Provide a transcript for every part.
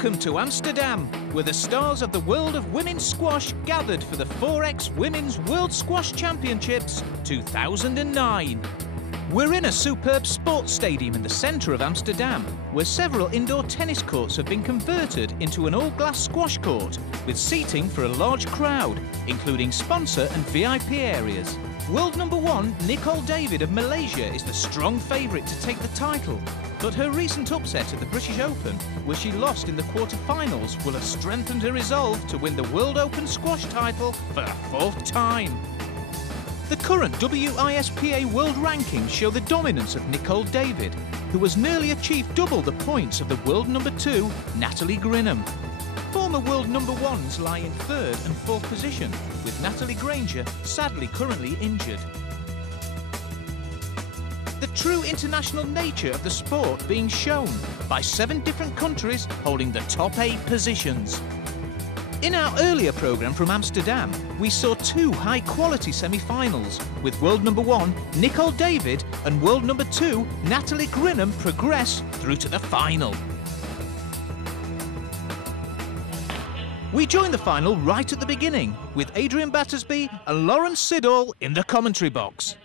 Welcome to Amsterdam, where the stars of the world of women's squash gathered for the 4X Women's World Squash Championships 2009. We're in a superb sports stadium in the centre of Amsterdam, where several indoor tennis courts have been converted into an all-glass squash court, with seating for a large crowd, including sponsor and VIP areas. World number one, Nicol David of Malaysia, is the strong favourite to take the title, but her recent upset at the British Open, where she lost in the quarter-finals, will have strengthened her resolve to win the World Open squash title for the 4th time. The current WISPA world rankings show the dominance of Nicol David, who has nearly achieved double the points of the world number 2, Natalie Grinham. Former world number 1s lie in 3rd and 4th position, with Natalie Granger sadly currently injured. The true international nature of the sport being shown by 7 different countries holding the top 8 positions. In our earlier programme from Amsterdam, we saw 2 high-quality semi-finals, with world number 1, Nicol David, and world number 2, Natalie Grinham, progress through to the final. We joined the final right at the beginning, with Adrian Battersby and Lauren Siddall in the commentary box.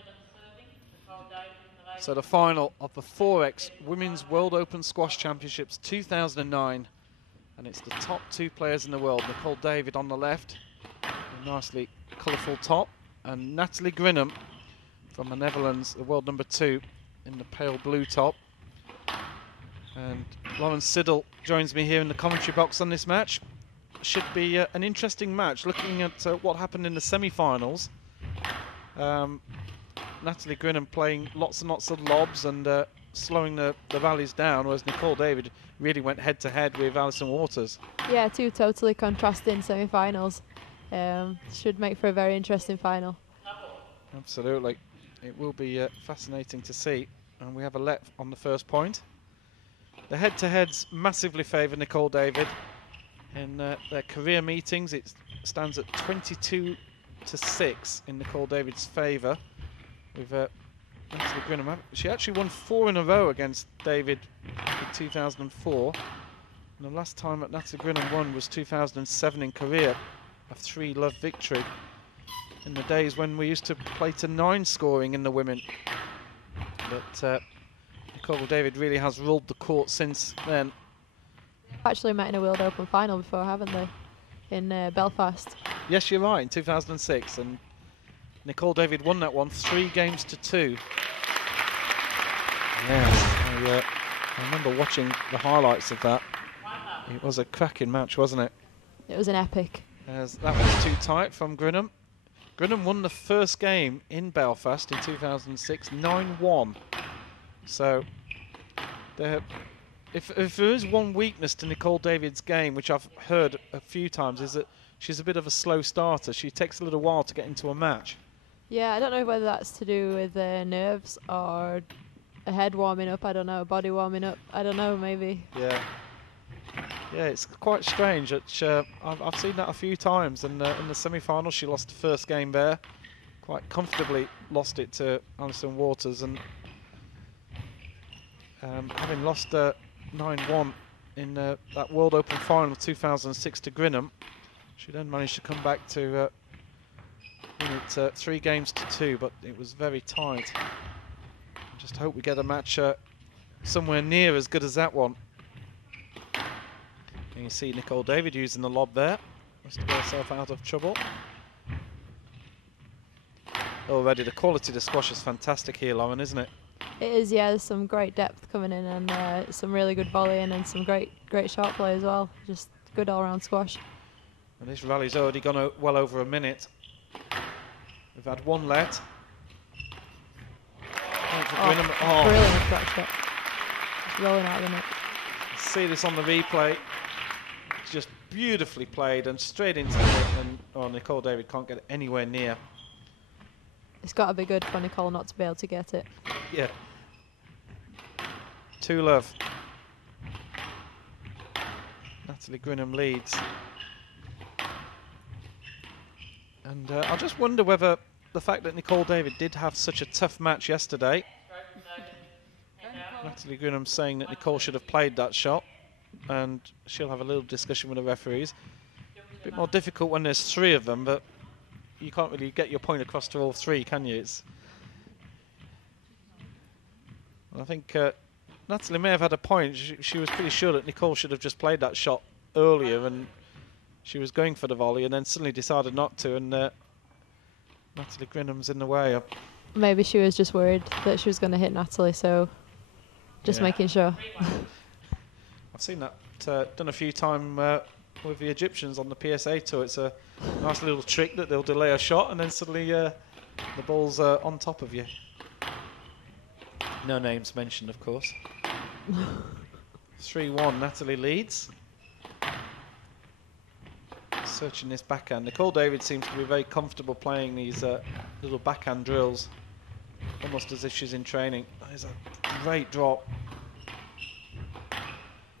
So the final of the 4X Women's World Open Squash Championships 2009. And it's the top 2 players in the world. Nicol David on the left, a nicely colourful top, and Natalie Grinham from the Netherlands, the world number 2, in the pale blue top. And Lauren Siddall joins me here in the commentary box on this match. Should be an interesting match, looking at what happened in the semi-finals. Natalie Grinham playing lots and lots of lobs and slowing the rallies down, whereas Nicol David really went head-to-head with Alison Waters. Yeah, 2 totally contrasting semi-finals. Should make for a very interesting final. Absolutely. It will be fascinating to see. And we have a let on the first point. The head-to-heads massively favour Nicol David. In their career meetings, it stands at 22-6 in Nicol David's favour. With Natalie Grinham. She actually won 4 in a row against David in 2004. And the last time that Natalie Grinham won was 2007 in Korea, a 3-love victory. In the days when we used to play to 9 scoring in the women. But Nicol David really has ruled the court since then. Actually met in a World Open final before, haven't they? In Belfast. Yes, you're right, in 2006. And Nicol David won that one 3-2. Yeah, I remember watching the highlights of that. It was a cracking match, wasn't it? It was an epic. That was too tight from Grinham. Grinham won the first game in Belfast in 2006, 9-1. So, if there is one weakness to Nicol David's game, which I've heard a few times, is that she's a bit of a slow starter. She takes a little while to get into a match. Yeah, I don't know whether that's to do with nerves or a head warming up, I don't know, body warming up, I don't know, maybe. Yeah. Yeah, it's quite strange. I've seen that a few times, and in the semi-final she lost the first game there. Quite comfortably lost it to Alison Waters, and having lost 9-1 in that World Open final 2006 to Grinham, she then managed to come back to win it 3-2, but it was very tight. I just hope we get a match somewhere near as good as that one. And you see Nicol David using the lob there, just to get herself out of trouble. Already the quality of the squash is fantastic here, Lauren, isn't it? It is, yeah. There's some great depth coming in, and some really good volleying and some great shot play as well. Just good all-round squash. And this rally's already gone well over a minute. We've had one let. Brilliant back shot. Just rolling out of the net. See this on the replay. It's just beautifully played and straight into it, and Nicol David can't get it anywhere near. It's got to be good for Nicol not to be able to get it. Yeah. 2-love. Natalie Grinham leads. And I just wonder whether the fact that Nicol David did have such a tough match yesterday. Natalie Grinham saying that Nicol should have played that shot. and she'll have a little discussion with the referees. A bit more difficult when there's 3 of them, but you can't really get your point across to all 3, can you? I think Natalie may have had a point. She was pretty sure that Nicole should have just played that shot earlier, and she was going for the volley and then suddenly decided not to, and Natalie Grinham's in the way. Maybe she was just worried that she was going to hit Natalie, so just making sure. I've seen that done a few times with the Egyptians on the PSA tour. It's a nice little trick that they'll delay a shot and then suddenly the ball's on top of you. No names mentioned, of course. 3-1, Natalie leads. Searching this backhand. Nicole David seems to be very comfortable playing these little backhand drills, almost as if she's in training. There's a great drop.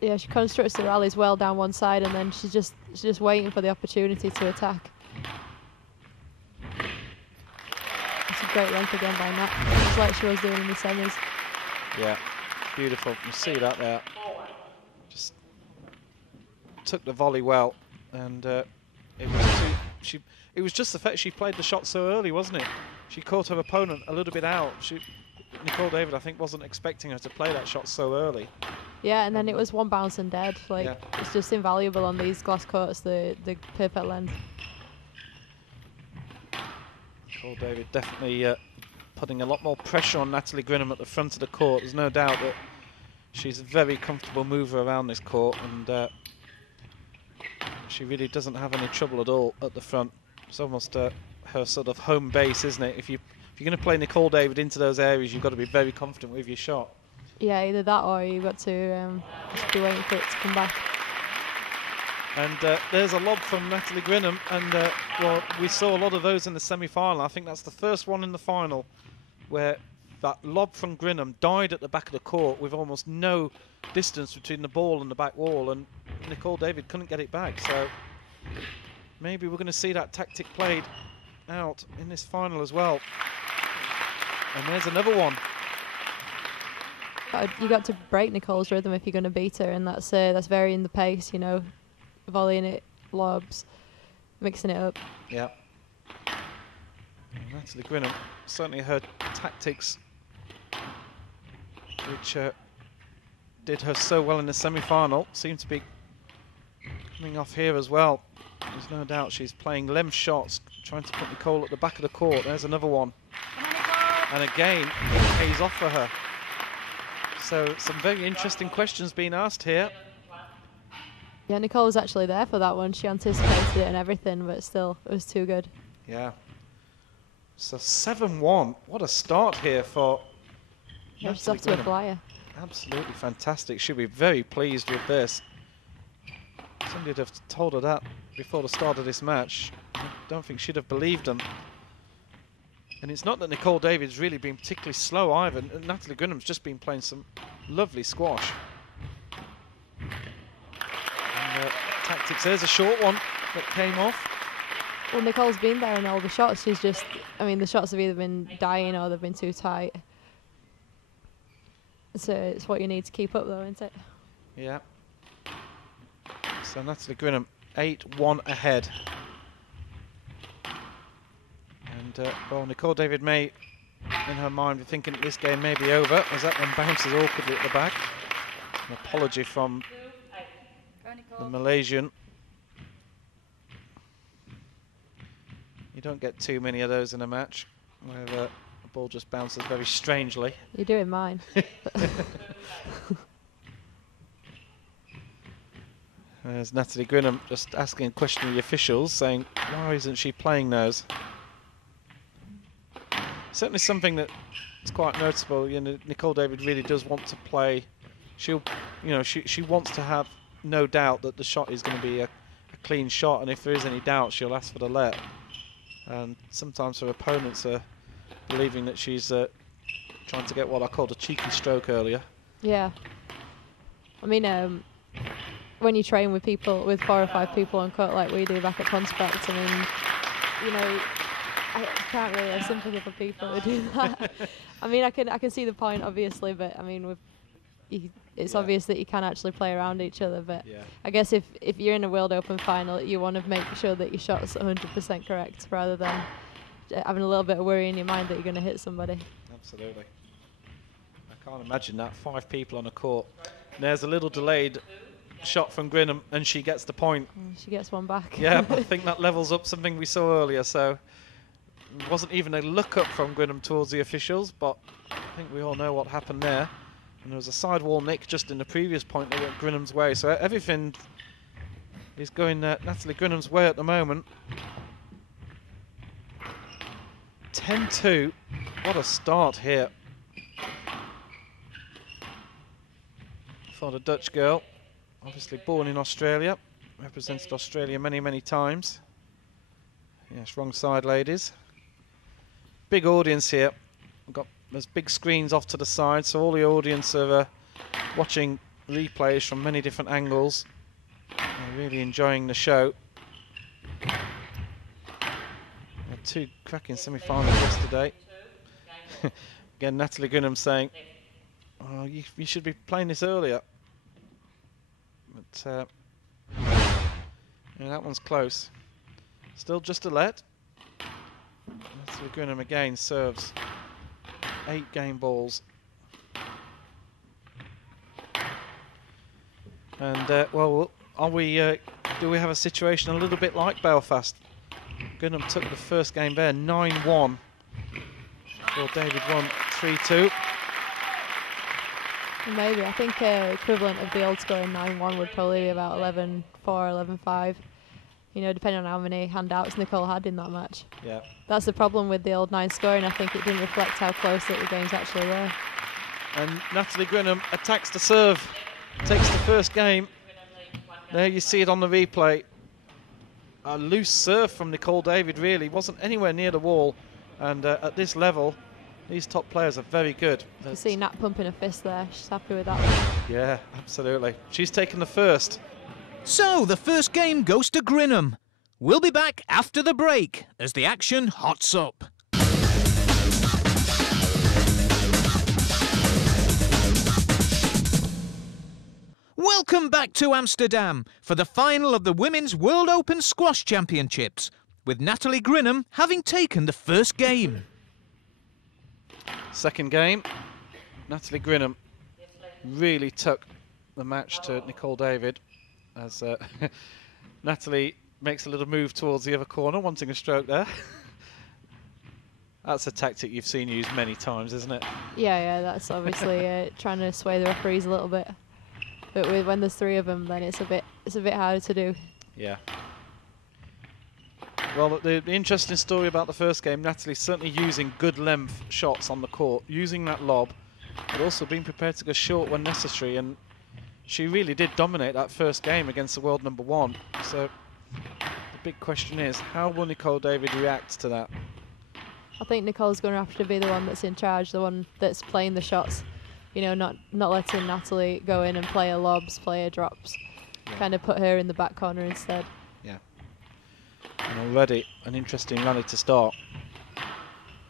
Yeah, she constructs the rallies well down one side, and then she's just waiting for the opportunity to attack. It's a great length again by Nat, just like she was doing in the semis. Yeah, beautiful. You see that there. Just took the volley well, and it was just the fact she played the shot so early, wasn't it? She caught her opponent a little bit out. Nicole David, I think, wasn't expecting her to play that shot so early. Yeah, and then it was one bounce and dead. Like, it's just invaluable on these glass courts, the perfect length. Nicole David definitely putting a lot more pressure on Natalie Grinham at the front of the court. There's no doubt that she's a very comfortable mover around this court, and she really doesn't have any trouble at all at the front. It's almost her sort of home base, isn't it? If you're going to play Nicole David into those areas, you've got to be very confident with your shot. Yeah, either that or you've got to just be waiting for it to come back. And there's a lob from Natalie Grinham, and well, we saw a lot of those in the semi-final. I think that's the first one in the final where that lob from Grinham died at the back of the court with almost no distance between the ball and the back wall, and Nicole David couldn't get it back. So maybe we're going to see that tactic played out in this final as well. And there's another one. You got to break Nicole's rhythm if you're going to beat her, and that's varying the pace, you know, volleying it, lobs, mixing it up. Yeah. Natalie Grinham, certainly her tactics, which did her so well in the semi-final, seem to be coming off here as well. There's no doubt she's playing length shots, trying to put Nicole at the back of the court. There's another one. And again, it pays off for her. So some very interesting questions being asked here. Yeah, Nicole was actually there for that one. She anticipated it and everything, but still, it was too good. Yeah. So 7-1. What a start here for Yeah, she's off to a flyer. Absolutely fantastic. She'll be very pleased with this. Somebody would have told her that before the start of this match. I don't think she'd have believed them. And it's not that Nicole David's really been particularly slow either. Natalie Grinham's just been playing some lovely squash. And tactics, there's a short one that came off. Well, Nicole's been there in all the shots. She's just, I mean, the shots have either been dying or they've been too tight. So it's what you need to keep up though, isn't it? Yeah. So Natalie Grinham, 8-1 ahead. And well, Nicole David may, in her mind, be thinking that this game may be over, as that one bounces awkwardly at the back. An apology from the Malaysian. You don't get too many of those in a match, where the ball just bounces very strangely. You're doing mine. There's Natalie Grinham just asking a question of the officials, saying, why isn't she playing those? Certainly something that is quite noticeable. You know, Nicole David really does want to play. She'll, you know, she wants to have no doubt that the shot is going to be a clean shot, and if there is any doubt, she'll ask for the let. And sometimes her opponents are believing that she's trying to get what I called a cheeky stroke earlier. Yeah. I mean, when you train with people, with 4 or 5 people on court like we do back at Pontefract, I mean, you know, I can't really have sympathy for people who do that. I mean, I can see the point, obviously, but I mean, it's Yeah. obvious that you can actually play around each other. But Yeah. I guess if you're in a World Open final, you want to make sure that your shot's 100% correct rather than having a little bit of worry in your mind that you're going to hit somebody. Absolutely. I can't imagine that. 5 people on a court. And there's a little delayed shot from Grinham, and she gets the point. She gets one back. Yeah, I think that levels up something we saw earlier. So it wasn't even a look up from Grinham towards the officials, but I think we all know what happened there. And there was a sidewall nick just in the previous point that went Grinham's way. So everything is going Natalie Grinham's way at the moment. 10-2. What a start here for the Dutch girl. Obviously born in Australia, represented Australia many, many times. Yes, wrong side, ladies. Big audience here. There's big screens off to the side, so all the audience are watching replays from many different angles. They're really enjoying the show. Had 2 cracking semi-finals yesterday. Again, Natalie Grinham saying, "Oh, you should be playing this earlier." But yeah, that one's close. Still just a let. Natalie Grinham again serves 8 game balls. And well, are we? Do we have a situation a little bit like Belfast? Grinham took the first game there, 9-1. Well, David won 3-2. Maybe. I think equivalent of the old score in 9-1 would probably be about 11-4, 11-5. You know, depending on how many handouts Nicole had in that match. Yeah. That's the problem with the old 9 scoring. I think it didn't reflect how close that the games actually were. And Natalie Grinham attacks the serve, takes the first game. There you see it on the replay. A loose serve from Nicole David, really. Wasn't anywhere near the wall. And at this level, these top players are very good. You see Nat pumping a fist there. She's happy with that one. Yeah, absolutely. She's taken the first. So the first game goes to Grinham. We'll be back after the break as the action hots up. Welcome back to Amsterdam for the final of the Women's World Open Squash Championships, with Natalie Grinham having taken the first game. Second game, Natalie Grinham really took the match to Nicole David as Natalie makes a little move towards the other corner, wanting a stroke there. That's a tactic you've seen used many times, isn't it? Yeah, that's obviously trying to sway the referees a little bit. But when there's 3 of them, then it's a bit harder to do. Yeah. Well, the interesting story about the first game, Natalie's certainly using good length shots on the court, using that lob, but also being prepared to go short when necessary. And she really did dominate that first game against the world #1. So the big question is, how will Nicole David react to that? I think Nicole's going to have to be the one that's in charge, the one that's playing the shots. You know, not letting Natalie go in and play her lobs, play her drops. Yeah. Kind of put her in the back corner instead. Yeah. And already an interesting rally to start.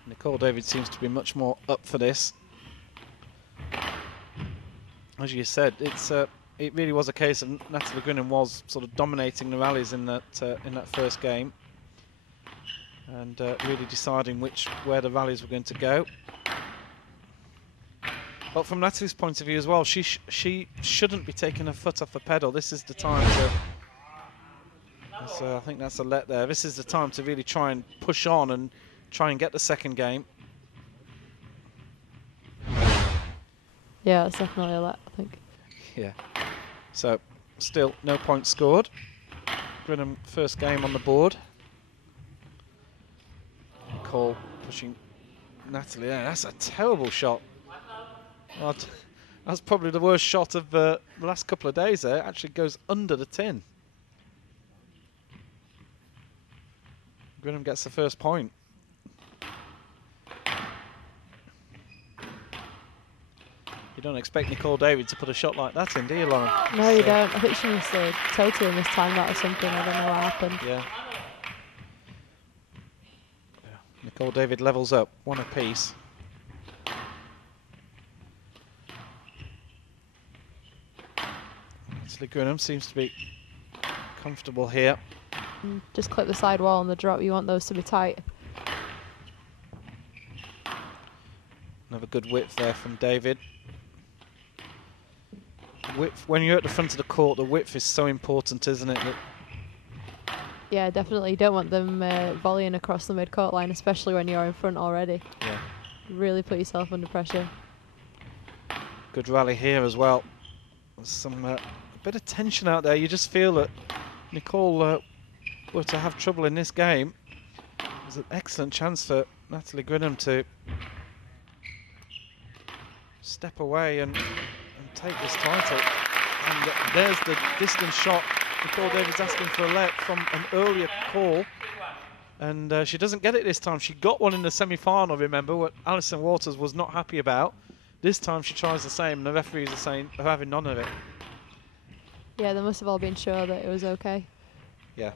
Nicole David seems to be much more up for this. As you said, it really was a case of Natalie Grinham was sort of dominating the rallies in that first game, and really deciding where the rallies were going to go. But from Natalie's point of view as well, she shouldn't be taking her foot off the pedal. This is the time to. So I think that's a let there. This is the time to really try and push on and try and get the second game. Yeah, that's definitely a let, I think. Yeah. So still no points scored. Grinham first game on the board. Nicole pushing Natalie there. That's a terrible shot. Well, that's probably the worst shot of the last couple of days there. It actually goes under the tin. Grinham gets the first point. You don't expect Nicole David to put a shot like that in, do you, Lauren? No, you don't. I think she must have totally mistimed that or something. I don't know what happened. Yeah. Nicole David levels up, 1 apiece. Natalie Grinham seems to be comfortable here. And just clip the side wall on the drop. You want those to be tight. Another good width there from David. Width, when you're at the front of the court, the width is so important, isn't it? Yeah, definitely. You don't want them volleying across the mid-court line, especially when you're in front already. Yeah. Really put yourself under pressure. Good rally here as well. There's some a bit of tension out there. You just feel that Nicole were to have trouble in this game. There's an excellent chance for Natalie Grinham to step away and take this title. And there's the distance shot. Nicole David's asking for a let from an earlier call, and she doesn't get it this time. She got one in the semi-final, remember, what Alison Waters was not happy about. This time she tries the same, and the referees are saying they're having none of it. Yeah, they must have all been sure that it was okay. Yeah.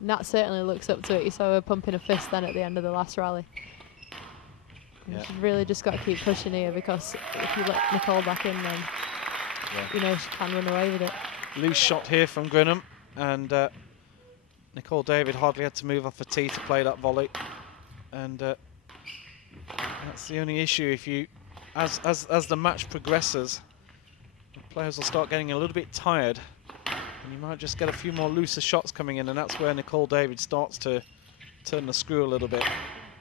Nat certainly looks up to it. You saw her pumping a fist then at the end of the last rally. Yeah. She's really just got to keep pushing here, because if you let Nicole back in, then you know she can run away with it. Loose shot here from Grinham, and Nicole David hardly had to move off her tee to play that volley. And that's the only issue. If you, as the match progresses, the players will start getting a little bit tired, and you might just get a few more looser shots coming in, and that's where Nicole David starts to turn the screw a little bit.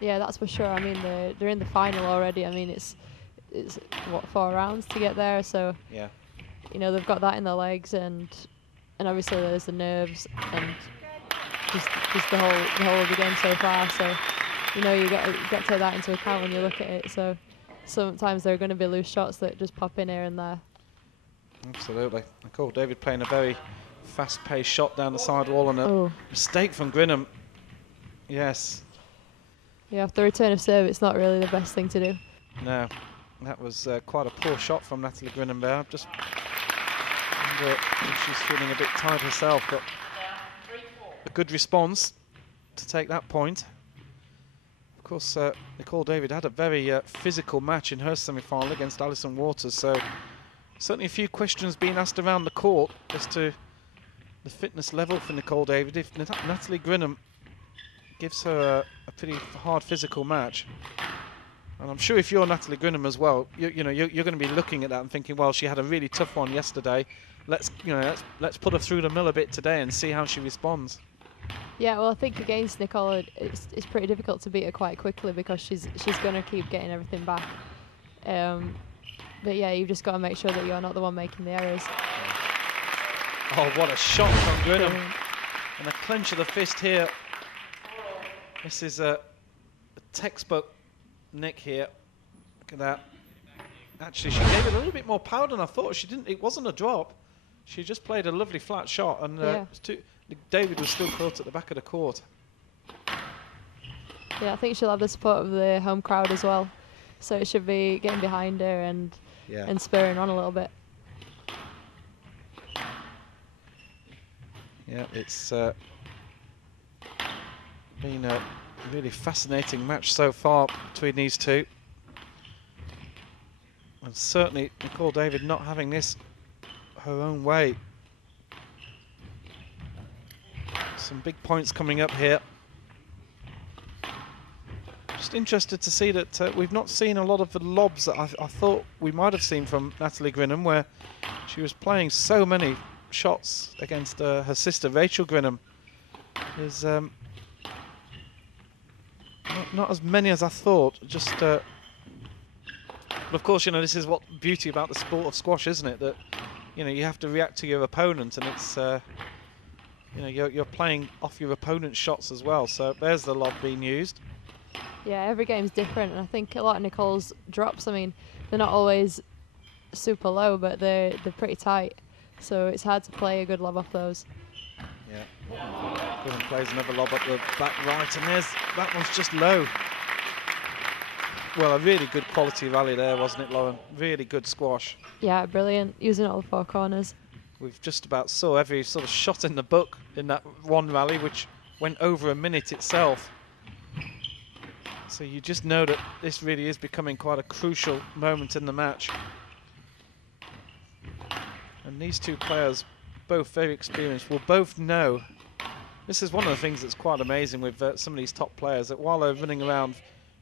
Yeah, that's for sure. I mean, they're in the final already. I mean, it's what, 4 rounds to get there, so yeah, you know they've got that in their legs, and obviously there's the nerves and just the whole of the game so far. So you know you got to take that into account when you look at it. So sometimes there are going to be loose shots that just pop in here and there. Absolutely. Nicole David playing a very fast-paced shot down the side wall, and a mistake from Grinham. Yes. Yeah, after return of serve, it's not really the best thing to do. No, that was quite a poor shot from Natalie Grinham there. Just wonder if she's feeling a bit tired herself, but a good response to take that point. Of course, Nicole David had a very physical match in her semi-final against Alison Waters, so certainly a few questions being asked around the court as to the fitness level for Nicole David. If Natalie Grinham gives her a pretty hard physical match, and I'm sure if you're Natalie Grinham as well, you're going to be looking at that and thinking, well, she had a really tough one yesterday. Let's put her through the mill a bit today and see how she responds. Yeah, well, I think against Nicole, it's pretty difficult to beat her quite quickly, because she's going to keep getting everything back. But yeah, you've just got to make sure that you're not the one making the errors. Oh, what a shot from Grinham, and a clench of the fist here. This is a textbook nick here. Look at that. Actually, she gave it a little bit more power than I thought. She didn't. It wasn't a drop. She just played a lovely flat shot, and David was still caught at the back of the court. Yeah, I think she'll have the support of the home crowd as well, so it should be getting behind her and spurring on a little bit. Yeah, it's been a really fascinating match so far between these two, and certainly Nicole David not having this her own way. Some big points coming up here. Just interested to see that we've not seen a lot of the lobs that I thought we might have seen from Natalie Grinham, where she was playing so many shots against her sister Rachel Grinham. There's not as many as I thought. Just, but of course, you know, this is what beauty about the sport of squash, isn't it? That you have to react to your opponent, and it's you're playing off your opponent's shots as well. So there's the lob being used. Yeah, every game's different, and I think a lot of Nicole's drops, I mean, they're not always super low, but they're pretty tight. So it's hard to play a good lob off those. Yeah. Grinham plays another lob up the back right, and that one's just low. Well, a really good quality rally there, wasn't it, Lauren? Really good squash. Yeah, brilliant. Using all 4 corners. We've just about saw every sort of shot in the book in that one rally, which went over a minute itself. So you just know that this really is becoming quite a crucial moment in the match. And these two players, both very experienced, will both know. This is one of the things that's quite amazing with some of these top players, that while they're running around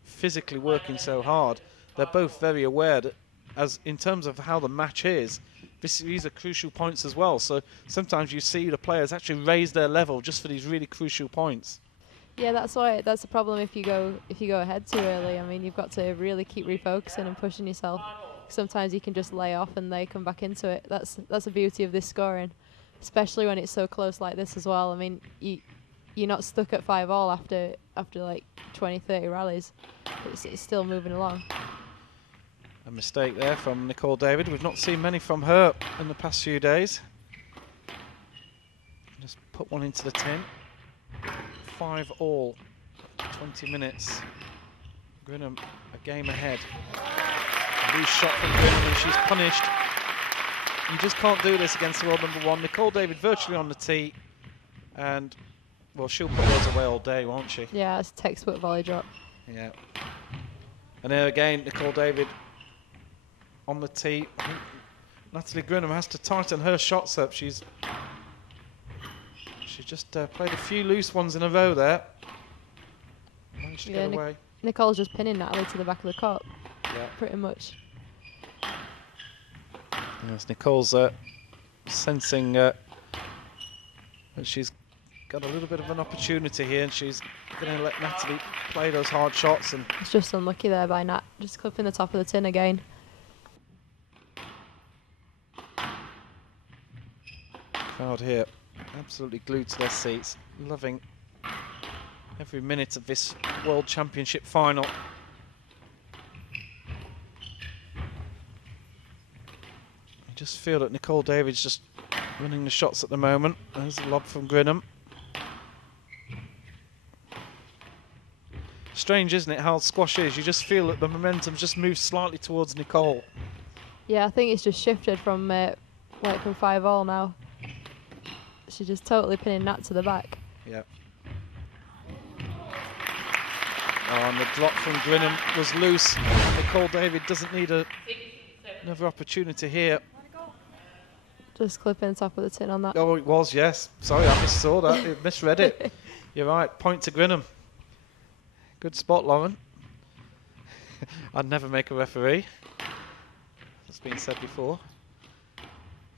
physically working so hard, they're both very aware that, as in terms of how the match is, these are crucial points as well. So sometimes you see the players actually raise their level just for these really crucial points. Yeah, that's the problem if you go ahead too early. I mean, you've got to really keep refocusing and pushing yourself. Sometimes you can just lay off and they come back into it. That's the beauty of this scoring, especially when it's so close like this as well. I mean, you're not stuck at 5-all after like 20, 30 rallies. It's still moving along. A mistake there from Nicol David. We've not seen many from her in the past few days. Just put one into the tin. 5-all, 20 minutes. Grinham a game ahead. A loose shot from Grinham and she's punished. You just can't do this against the world #1. Nicol David virtually on the tee, and well, she'll put those away all day, won't she? Yeah, it's a textbook volley drop. Yeah. And there again, Nicol David on the tee. I think Natalie Grinham has to tighten her shots up. She just played a few loose ones in a row there. Managed to get away. Nicole's just pinning Natalie to the back of the court. Yeah. Pretty much. Yes, Nicole's sensing that she's got a little bit of an opportunity here, and she's going to let Natalie play those hard shots. And it's just unlucky there by Nat, just clipping the top of the tin again. Crowd here absolutely glued to their seats, loving every minute of this World Championship final. I just feel that Nicol David's just running the shots at the moment. There's a lob from Grinham. Strange, isn't it, how squash is? You just feel that the momentum just moves slightly towards Nicol. Yeah, I think it's just shifted from 5-all now. She's just totally pinning Nat to the back. Yeah. Oh, and the drop from Grinham was loose. Nicol David doesn't need another opportunity here. Just clipping the top of the tin on that. Oh, it was, yes. Sorry, I missaw that. I misread it. You're right. Point to Grinham. Good spot, Lauren. I'd never make a referee. That's been said before.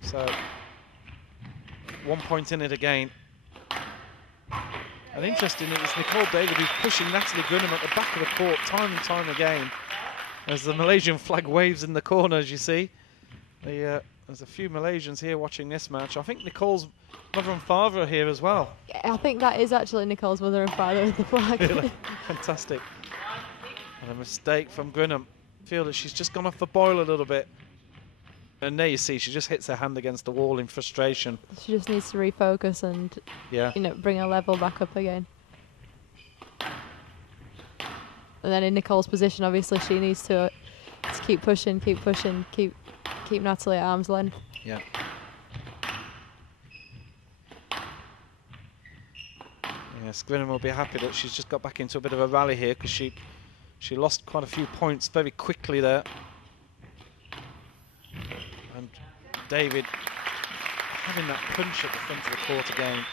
So, 1 point in it again. And interesting, it's Nicol David who's pushing Natalie Grinham at the back of the court time and time again. As the Malaysian flag waves in the corner, as you see. There's a few Malaysians here watching this match. I think Nicole's mother and father are here as well. Yeah, I think that is actually Nicole's mother and father with the flag. Really? Fantastic. And a mistake from Grinham. I feel that she's just gone off the boil a little bit. And there you see, she just hits her hand against the wall in frustration. She just needs to refocus and bring her level back up again. And then in Nicole's position, obviously, she needs to keep pushing, keep Natalie at arm's length. Yeah. Yes, Grinham will be happy that she's just got back into a bit of a rally here, because she lost quite a few points very quickly there. And David having that punch at the front of the court again,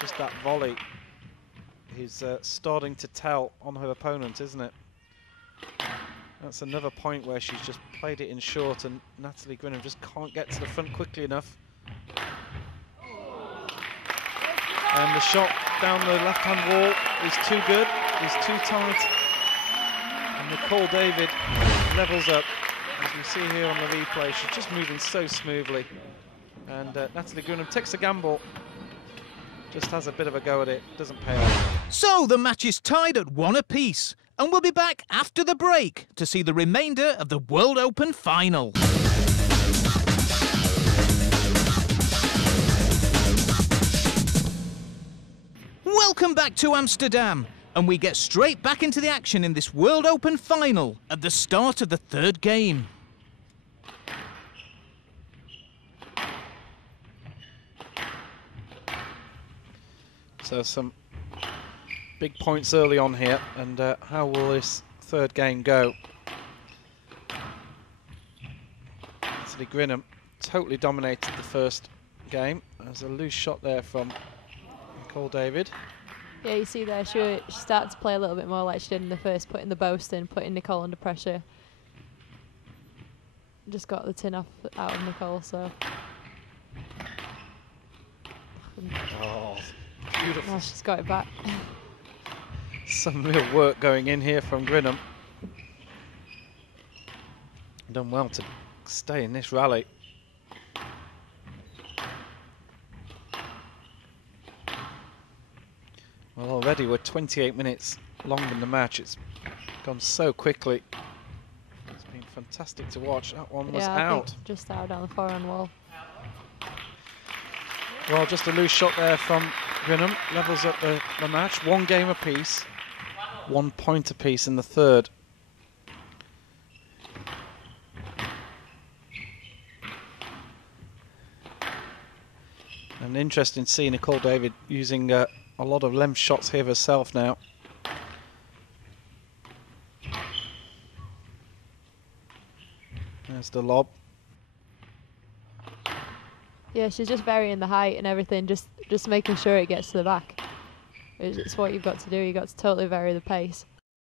just that volley is starting to tell on her opponent, isn't it? That's another point where she's just played it in short, and Natalie Grinham just can't get to the front quickly enough. And the shot down the left-hand wall is too good, is too tight. And Nicol David levels up. As we see here on the replay, she's just moving so smoothly. And Natalie Grinham takes a gamble, just has a bit of a go at it, doesn't pay off. So the match is tied at 1 apiece, and we'll be back after the break to see the remainder of the World Open final. Welcome back to Amsterdam, and we get straight back into the action in this World Open final at the start of the third game. So some big points early on here, and how will this third game go? Natalie Grinham totally dominated the first game. There's a loose shot there from Nicole David. Yeah, you see there, she started to play a little bit more like she did in the first, putting the boast in, putting Nicole under pressure. Just got the tin off out of Nicole, so. Oh, beautiful. Now she's got it back. Some real work going in here from Grinham. Done well to stay in this rally. Well, already we're 28 minutes longer in the match. It's gone so quickly. It's been fantastic to watch. That one was I out. think just out down the forehand wall. Well, just a loose shot there from Grinham. Levels up the match. One game apiece. 1 point apiece in the third. And interesting to see Nicole David using a lot of length shots here herself now. There's the lob. Yeah, she's just varying the height and everything, just making sure it gets to the back. It's what you've got to do. You've got to totally vary the pace.